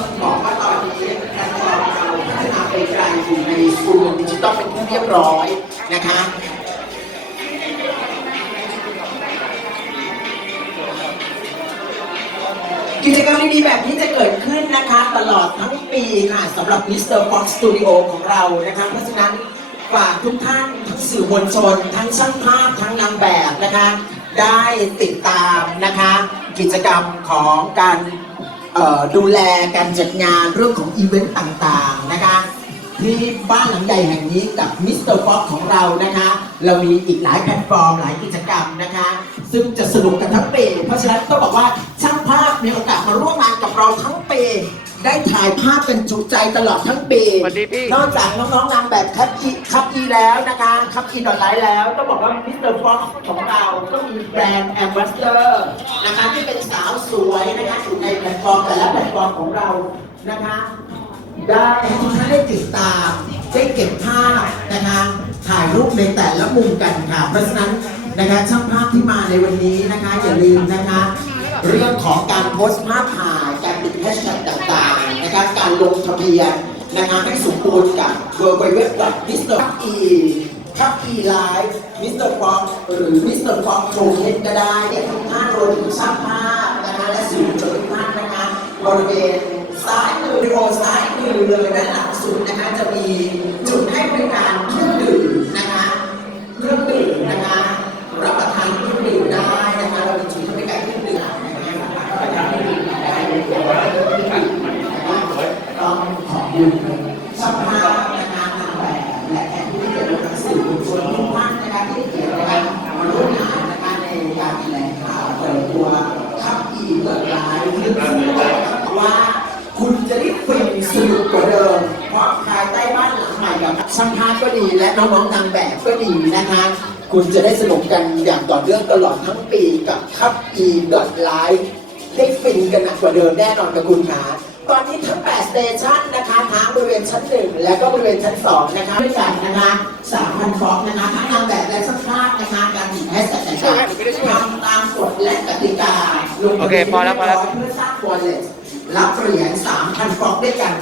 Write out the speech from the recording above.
ต้องบอกว่าตอนนี้แพลตฟอร์มเราพัฒนาไปไกลอยู่ในซูมดิจิตอลเป็นที่เรียบร้อยนะคะกิจกรรมดีๆแบบนี้จะเกิดขึ้นนะคะ ตลอดทั้งปีค่ะสำหรับ Mr. Fox Studio ของเรานะคะ เพราะฉะนั้นฝากทุกท่านทั้งสื่อมวลชน ทั้งช่างภาพทั้งนางแบบนะคะ ได้ติดตามนะคะ กิจกรรมของการ เอ่อดูแลการจัดงานเรื่องของอีเวนต์ต่างๆนะคะที่บ้านหลังใหญ่แห่งนี้กับมิสเตอร์ฟ็อกของเรานะคะ เรามีอีกหลายแพลตฟอร์มหลายกิจกรรมนะคะ ซึ่งจะสนุกกันทั้งปีเพราะฉะนั้นต้องบอกว่าช่างภาพมีโอกาสมาร่วมงานกับเราทั้งปีได้ถ่ายภาพเป็นจุใจตลอดทั้งปี สวัสดีพี่ นอกจากน้องๆนางแบบคัพอีคัพอีแล้วนะคะคัพอีดอทไลน์แล้วต้องบอกว่ามิสเตอร์ฟ็อกของเราก็มีแบรนด์แอมบาสเดอร์นะคะที่ ฟอร์มแต่ละแพลตฟอร์มของเรานะคะ ได้ให้ทุกท่านได้ติดตามได้เก็บภาพนะคะถ่ายรูปในแต่ละมุมกันค่ะ เพราะฉะนั้นนะคะช่างภาพที่มาในวันนี้นะคะอย่าลืมนะคะ เรื่องของการโพสต์ภาพถ่ายการติดแฮชแท็กต่างๆนะคะการลงทะเบียนนะคะให้สมบูรณ์กับ w w w m r e ครับ e live Mr. Fox หรือ Mr. Fox Token ก็ได้เด็กทุกท่านรวมถึงช่างภาพนะคะและสื่อมวลชนทุกท่านนะ บริเวณซ้ายมือโอซ้ายมือเลยด้านหลังสุดนะคะจะมีจุดให้บริการเครื่องดื่มนะคะเครื่องดื่มนะคะรับประทานเครื่องดื่มได้นะคะเรามีจุดให้บริการเครื่องดื่มนะคะรับประทานเครื่องดื่มได้นะคะต้องขอบคุณานหลังใหม่กับช่างภาพก็ดีและน้องๆนางแบบก็ดีนะคะ คุณจะได้สนุกกันอย่างต่อเนื่องตลอดทั้งปีกับคัพ e live ได้ฟินกันหนักกว่าเดิมแน่นอนกับคุณขาตอนนี้ทั้ง 8 สเตชันนะคะทั้งบริเวณชั้น 1 และก็บริเวณชั้น 2 นะคะด้วยกันนะคะ3,000ฟอกนะคะทั้งนางแบบและช่างภาพนะคะการติดแฮชแท็กต่างๆทำตามกฎและกติกาลงทะบียนโอเคพอแล้วพอแล้วเพื่อสร้างวอลเล็ตรับเหรียญ3,000ฟอกด้วยกัน